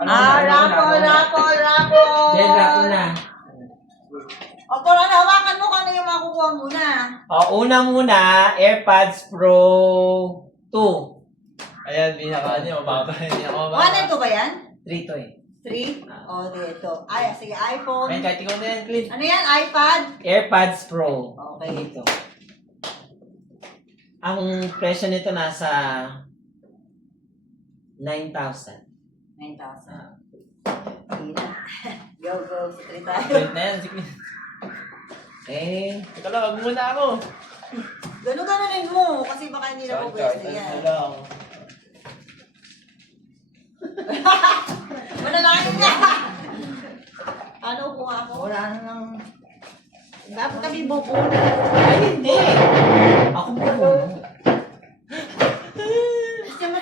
Raffle. Then, raffle na. O, kung ano, hawakan mo kung ano yung makukuha muna. O, una muna, AirPods Pro 2. Ayan, pinaka niyo, mababa. Hindi ako mababa. 1 and 2 ba yan? 3 to eh. 3? O, dito. Ay, sige, iPhone. Ayun, kahit ikaw na yan, Clint. Ano yan? iPad? AirPods Pro. Okay. Ito. Ang presyo nito nasa 9,000. 9,000. Hindi na. Go. Sige tayo. Clint na yan, si Clint. Eh, Teka lang, wag muna ako. Ganun-ganunin mo. Kasi baka hindi na po pwesto yan. Manalangin nga. Ano po ako? Wala na nang... Dapat kami bubunod. ay hindi. Ako bubunot.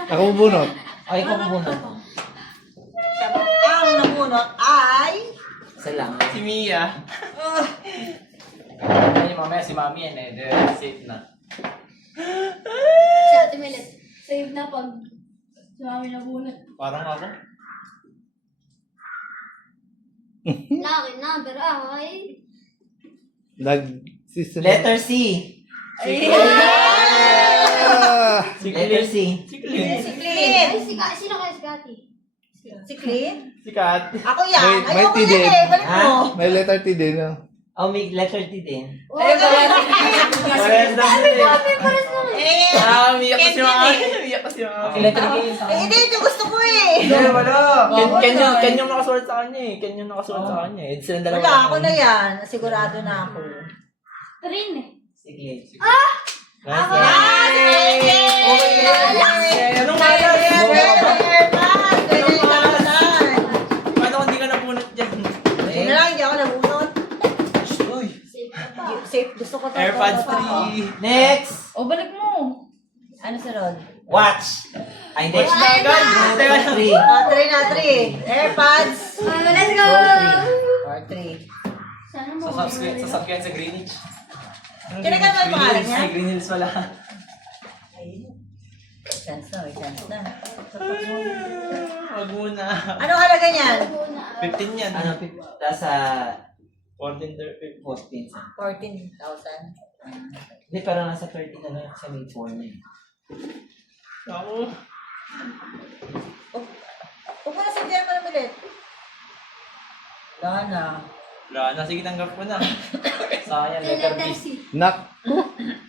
Ako bubunot. Ay, ikaw bubunot. Ang nabunot ay... Isa lang. Si Mia. Ayun, mamaya si Mami yan eh. Safe na. Si Ate Melet, save na pag si Mami nabunot. Parang ako. Laki number ay... Nag-season. Letter C. Ah! Si Letter Clint. C. Si Clint. Si Clint. Ay, sino kaya si Kati? Si Clint? Si Kat. Ako yan. May Ayoko T yan din. eh. Balik mo. May letter T din, no? Oh, may letter T din. Ay, Parehas lang din eh. pares lang eh. Ah, umiyak ko si Mami. Umiyak ko si Mami. Letter T. Hindi, ito gusto ko eh. Hindi, wala. Ken yung nakasulat sa kanya eh. Ken yung nakasulat sa kanya eh. Silang dalawa. Wala, ako na yan. Sigurado na ako. Trin eh. Sige. Nice. Anong Anong malas? Paano Paano kung di ka nabunot dyan? na lang, hindi ako nabunot. Uy. Save ka pa. Safe, gusto ko to. AirPods to. 3. Next. O, balik mo. Ano sunod? Watch. Ay, hindi. Watch na agad. Teka lang. 3. 3 na 3. AirPods. Let's go! Or 3. Sana mo. Sasakyan sa Greenwich. Kinagal mo yung pangalan niya? Ay, Green Hills pala. Chance na, may chance na. Wag muna. Anong halaga niyan? 15 yan. Ano, nasa 14, 13, 14. 14,000. Hindi, pero nasa 30 na lang sa may 4 na eh. Ako. Huwag mo na sabihan mo na ulit. Wala na. Wala na. Sige, tanggap ko na. Sayang, letter B. Letter C. Nak.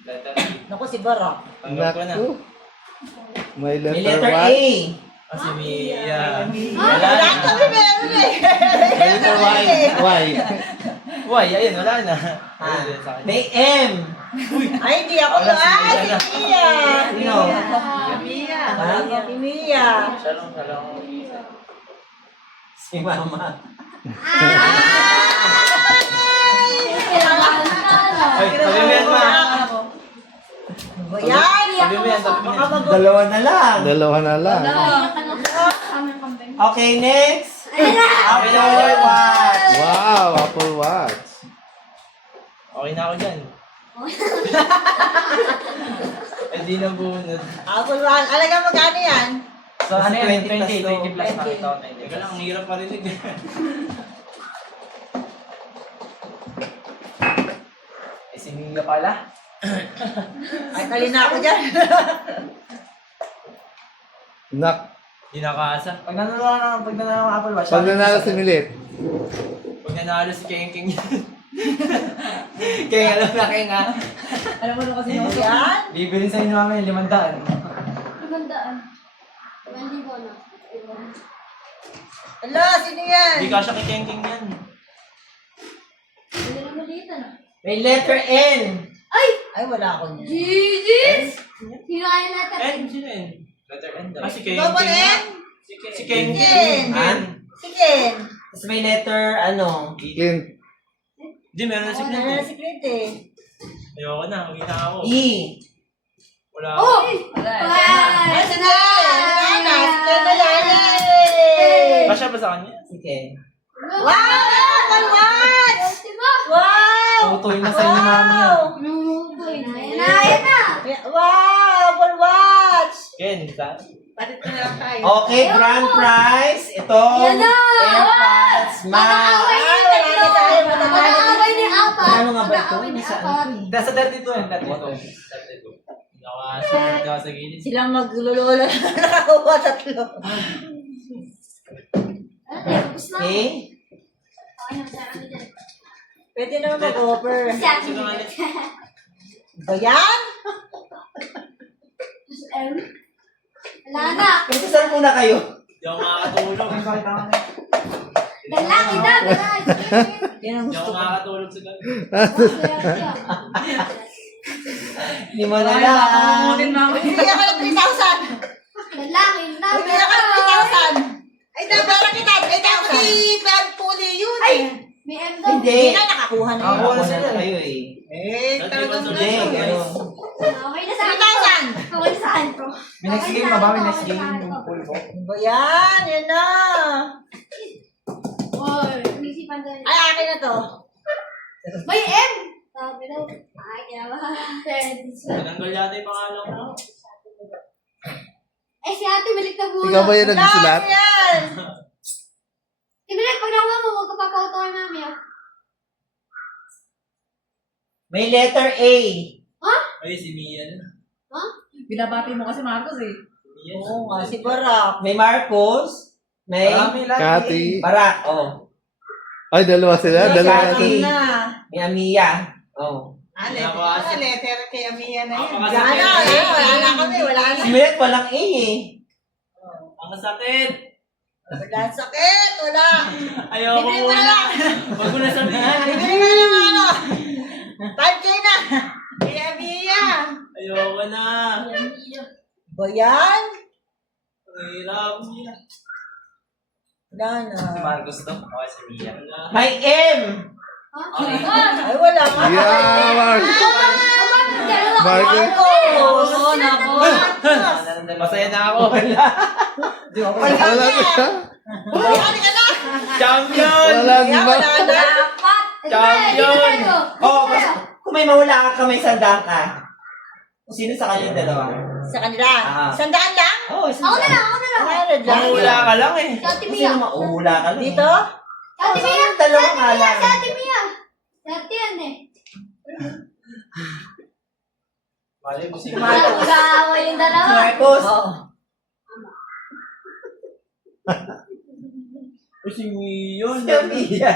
Letter B. Naku, si Barak. Tanggap ko na. Naku. May May letter letter A. what? Si Mia. Wala Wala na. Kami meron eh. Letter Y. Y. Why? Ayun, wala na. Ah, Ayun, sa akin. may M. Ay, hindi ako Wala, doon. si Mia. Si Mia. Sino? Mia. Ha? Si Mia. Siya lang. Si Mama. Ay, sabi mo yan, ma. Yan. Sabi mo yan, sabi mo Baka yan. mag- Dalawa na lang. Dalawa na lang. Okay, next. Apple Watch. Wow, Apple Watch. Okay na ako dyan. Hindi na bunod. Apple Watch. Alaga magkano yan? So, ano yan? 20 plus 20 plus 20. nakita ko. Teka lang, ang hirap marinig. Eh, si Mia pala. Ay, tali na ako dyan. Nak. Hindi nakaasa. Pag nanalo ng Apple Watch. Pag nanalo si Milit. Pag nanalo si Keng Keng yan. Keng, alam na Keng ha. Alam mo na kasi yung yan? Bibilin sa inyo namin 500. 500. 1,000 na. Ala, sino yan? Hindi kasha kay Keng Keng yan. Hindi na maliit na. May letter N. Ay! Ay, wala ako niyan. Jesus! Sino kaya natin? N, sino yun? Letter N daw. Ah, si Keng Double Keng. N? Si Keng Ken. Keng. Han? Si Ken. Tapos may letter, ano? Clint. Hindi, meron na si Oh, Clint nalala eh. si Clint eh. Ayoko na, huwi na ako. E. Wala ako. Oh! Ay, si Ken. Wala na. Si Ken na yan. Yay! Kasha ba sa kanya? Sige. Wow! Apple Watch! Ultimo! Wow! Tutuloy na sa inyo, mami. Nunugoy na. Ayan na! Wow! Apple Watch! Ken, sa? Palit na lang tayo. Okay, grand prize. Ito. Yan na! AirPods Max. Mag-aaway Ay, na wala na tayo. Mag-aaway na yung apat. Ano nga ba ito? Mag-aaway na yung Nasa apat. ano eh? Nasa 32 yan. 32. Nakasunod ka sa gilid. Silang maglululola na nakakuha tatlo. Tapos na. Okay. Okay na, sa akin dyan. Pwede naman mag-offer. Si Ate Milet. Ba yan? Wala na. Ito saan muna kayo? Hindi ako makakatulog. Dalaki na, dalaki. Yan ang Hindi ako gusto ko. makakatulog sa gabi. Hindi mo na lang. Bibigyan ka ng 3,000. Dalaki na. Bibigyan ka ng 3,000. Ay, dapat kita. Ay, dapat i-puli yun. Ay, May M daw. Hindi. hindi na nakakuha na Ako yun. na kayo eh. Eh, talagang Hindi, ganun. Okay na sa akin. 3,000. Okay na sa akin ko. May next game ba ba? May next game yung pool mo? Ba yan? Yan na. Oy, umisipan doon. Ay, akin na to. May M! Sabi daw. Ay, kinabahan. Tinanggal yata yung pangalan ko. Eh, si Ate Milet na bulo. Ikaw ba yan nagsulat? Wala yan. Si Milet, pag nakuha mo, huwag ka papauto kay mami. Ah. May letter A. Ay, si Mia na. Ha? Binabati mo kasi Marcos eh. Mia. Oo nga, si Barak. May Marcos. May Marami lang. Kati. Barak. Oh. Ay, dalawa sila. Dalawa Kati. sila. na. May Amiya. Oh. Letter kay Amia na yan. Napakasakit. Wala na kami, wala na. Si Milet walang A eh. Ang sakit. Wala sakit, wala. Ayoko Bibili mo na muna. lang. Huwag mo na sabihin. Bibili mo na lang ano. 5K na. Kay Amia. Ayoko na. Ba yan? Ang hirap. Wala na. Si Marcos to. Ako si Mia. May M. Ha? Okay. Ay, wala nga. Yeah, Mark. Marcos. Oo, nako. Masaya na ako. Wala Wala na. na. Wala ka na. Champion! Wala Kaya na. wala na. Dapat. Champion! Oh, kung may mahula ka, may sandang ka. Kung sino sa kanyang dalawa? Sa kanila. Ah. 100 lang? Oh, Ako na lang, ako na lang. 100 lang. Mahula ka lang eh. Si Ate Kung Mia. sino mauhula ka lang. Dito? Si Ate Mia. Ang dalawa nga lang. Si Ate Mia. Si Ate yan eh. Malay mo si Mag-aaway yung dalawa. Marcos. Oo. Si Mia. Si Amiya.